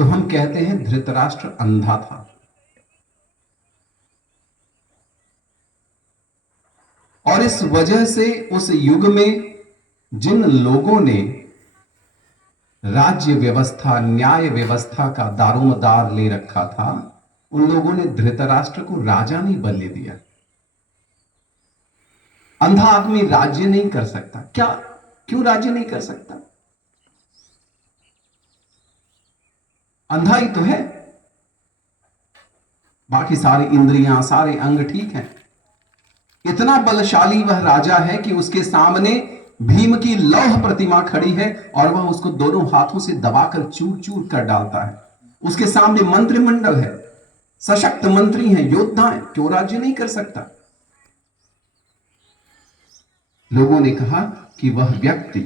तो हम कहते हैं धृतराष्ट्र अंधा था। और इस वजह से उस युग में जिन लोगों ने राज्य व्यवस्था, न्याय व्यवस्था का दारोमदार ले रखा था, उन लोगों ने धृतराष्ट्र को राजा नहीं बनने दिया। अंधा आदमी राज्य नहीं कर सकता। क्या, क्यों राज्य नहीं कर सकता? अंधा ही तो है, बाकी सारी इंद्रियां, सारे अंग ठीक हैं। इतना बलशाली वह राजा है कि उसके सामने भीम की लौह प्रतिमा खड़ी है और वह उसको दोनों हाथों से दबाकर चूर चूर कर डालता है। उसके सामने मंत्रिमंडल है, सशक्त मंत्री हैं, योद्धा हैं, क्यों राज्य नहीं कर सकता? लोगों ने कहा कि वह व्यक्ति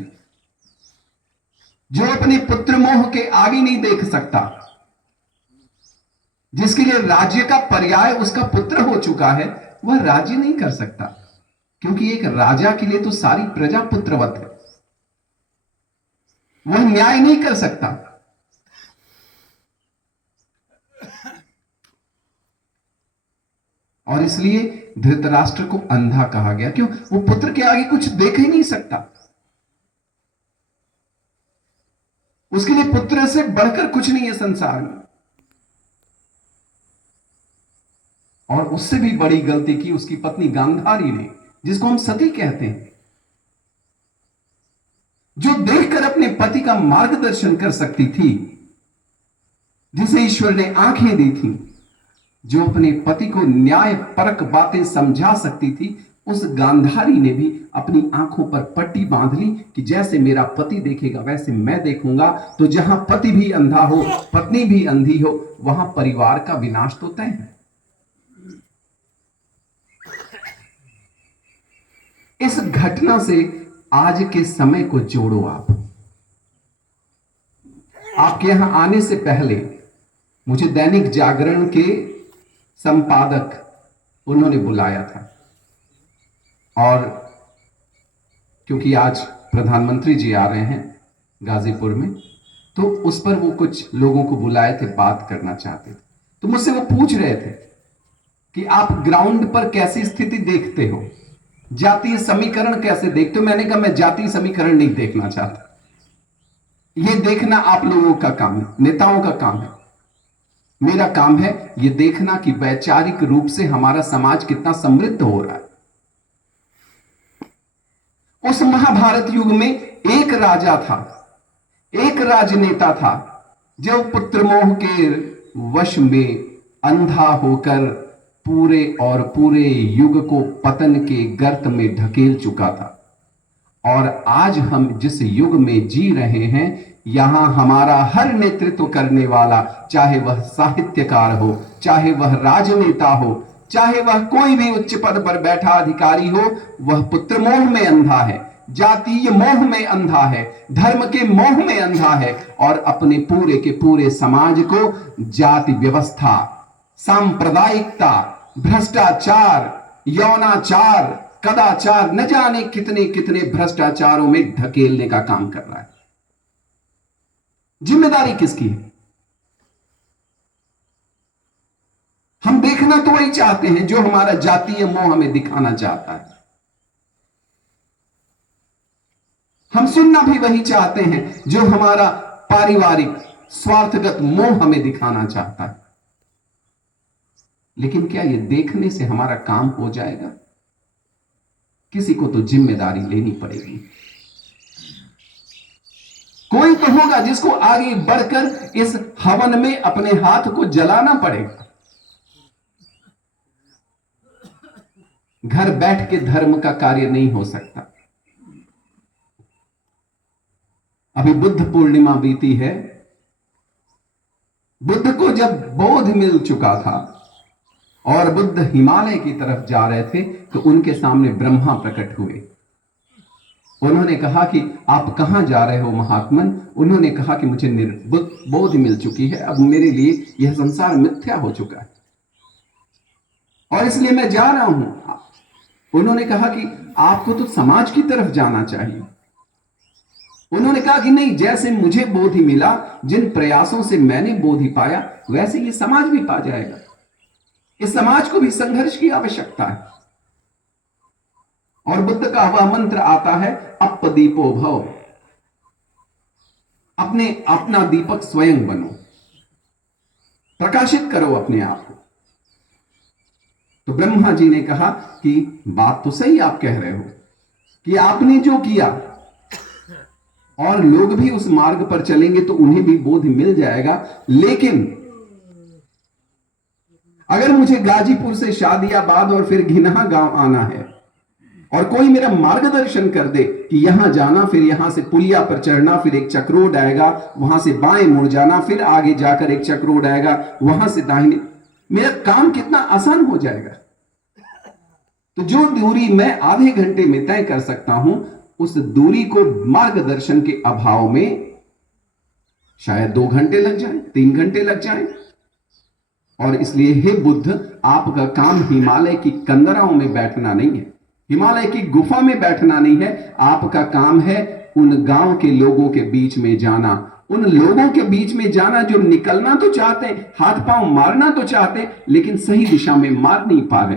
जो अपने पुत्र मोह के आगे नहीं देख सकता, जिसके लिए राज्य का पर्याय उसका पुत्र हो चुका है, वह राज्य नहीं कर सकता। क्योंकि एक राजा के लिए तो सारी प्रजा पुत्रवत है। वह न्याय नहीं कर सकता। और इसलिए धृतराष्ट्र को अंधा कहा गया। क्यों? वो पुत्र के आगे कुछ देख ही नहीं सकता। उसके लिए पुत्र से बढ़कर कुछ नहीं है संसार में। और उससे भी बड़ी गलती की उसकी पत्नी गांधारी ने, जिसको हम सती कहते हैं, जो देखकर अपने पति का मार्गदर्शन कर सकती थी, जिसे ईश्वर ने आंखें दी थी, जो अपने पति को न्याय परक बातें समझा सकती थी, उस गांधारी ने भी अपनी आंखों पर पट्टी बांध ली कि जैसे मेरा पति देखेगा वैसे मैं देखूंगा। तो जहां पति भी अंधा हो, पत्नी भी अंधी हो, वहां परिवार का विनाश तो तय है। इस घटना से आज के समय को जोड़ो। आपके यहां आने से पहले मुझे दैनिक जागरण के संपादक उन्होंने बुलाया था, और क्योंकि आज प्रधानमंत्री जी आ रहे हैं गाजीपुर में, तो उस पर वो कुछ लोगों को बुलाए थे, बात करना चाहते थे। तो मुझसे वो पूछ रहे थे कि आप ग्राउंड पर कैसी स्थिति देखते हो, जातीय समीकरण कैसे देखते हो? मैंने कहा मैं जातीय समीकरण नहीं देखना चाहता। यह देखना आप लोगों का काम है, नेताओं का काम है। मेरा काम है यह देखना कि वैचारिक रूप से हमारा समाज कितना समृद्ध हो रहा है। उस महाभारत युग में एक राजा था, एक राजनेता था, जो पुत्रमोह के वश में अंधा होकर पूरे युग को पतन के गर्त में ढकेल चुका था। और आज हम जिस युग में जी रहे हैं, यहां हमारा हर नेतृत्व करने वाला, चाहे वह साहित्यकार हो, चाहे वह राजनेता हो, चाहे वह कोई भी उच्च पद पर बैठा अधिकारी हो, वह पुत्र मोह में अंधा है, जातीय मोह में अंधा है, धर्म के मोह में अंधा है, और अपने पूरे के पूरे समाज को जाति व्यवस्था, सांप्रदायिकता, भ्रष्टाचार, यौनाचार, कदाचार, न जाने कितने कितने भ्रष्टाचारों में ढकेलने का काम कर रहा है। जिम्मेदारी किसकी है? हम देखना तो वही चाहते हैं जो हमारा जातीय मोह हमें दिखाना चाहता है। हम सुनना भी वही चाहते हैं जो हमारा पारिवारिक स्वार्थगत मोह हमें दिखाना चाहता है। लेकिन क्या यह देखने से हमारा काम हो जाएगा? किसी को तो जिम्मेदारी लेनी पड़ेगी। कोई तो होगा जिसको आगे बढ़कर इस हवन में अपने हाथ को जलाना पड़ेगा। घर बैठ के धर्म का कार्य नहीं हो सकता। अभी बुद्ध पूर्णिमा बीती है। बुद्ध को जब बोध मिल चुका था और बुद्ध हिमालय की तरफ जा रहे थे, तो उनके सामने ब्रह्मा प्रकट हुए। उन्होंने कहा कि आप कहां जा रहे हो महात्मन? उन्होंने कहा कि मुझे बोध मिल चुकी है, अब मेरे लिए यह संसार मिथ्या हो चुका है और इसलिए मैं जा रहा हूं। उन्होंने कहा कि आपको तो समाज की तरफ जाना चाहिए। उन्होंने कहा कि नहीं, जैसे मुझे बोधि मिला, जिन प्रयासों से मैंने बोधि पाया, वैसे ये समाज भी पा जाएगा। इस समाज को भी संघर्ष की आवश्यकता है। और बुद्ध का वह मंत्र आता है, अपदीपो भव। अपना दीपक स्वयं बनो, प्रकाशित करो अपने आप को। तो ब्रह्मा जी ने कहा कि बात तो सही आप कह रहे हो कि आपने जो किया और लोग भी उस मार्ग पर चलेंगे तो उन्हें भी बोध मिल जाएगा, लेकिन अगर मुझे गाजीपुर से शादियाबाद और फिर घिनहा गांव आना है और कोई मेरा मार्गदर्शन कर दे कि यहां जाना, फिर यहां से पुलिया पर चढ़ना, फिर एक चक्रोड आएगा, वहां से बाएं मुड़ जाना, फिर आगे जाकर एक चक्रोड आएगा, वहां से दाहिने, मेरा काम कितना आसान हो जाएगा। तो जो दूरी मैं आधे घंटे में तय कर सकता हूं, उस दूरी को मार्गदर्शन के अभाव में शायद 2 घंटे लग जाए, 3 घंटे लग जाए। और इसलिए हे बुद्ध, आपका काम हिमालय की कंदराओं में बैठना नहीं है, हिमालय की गुफा में बैठना नहीं है। आपका काम है उन गांव के लोगों के बीच में जाना, उन लोगों के बीच में जाना जो निकलना तो चाहते हैं, हाथ पांव मारना तो चाहते हैं, लेकिन सही दिशा में मार नहीं पा रहे।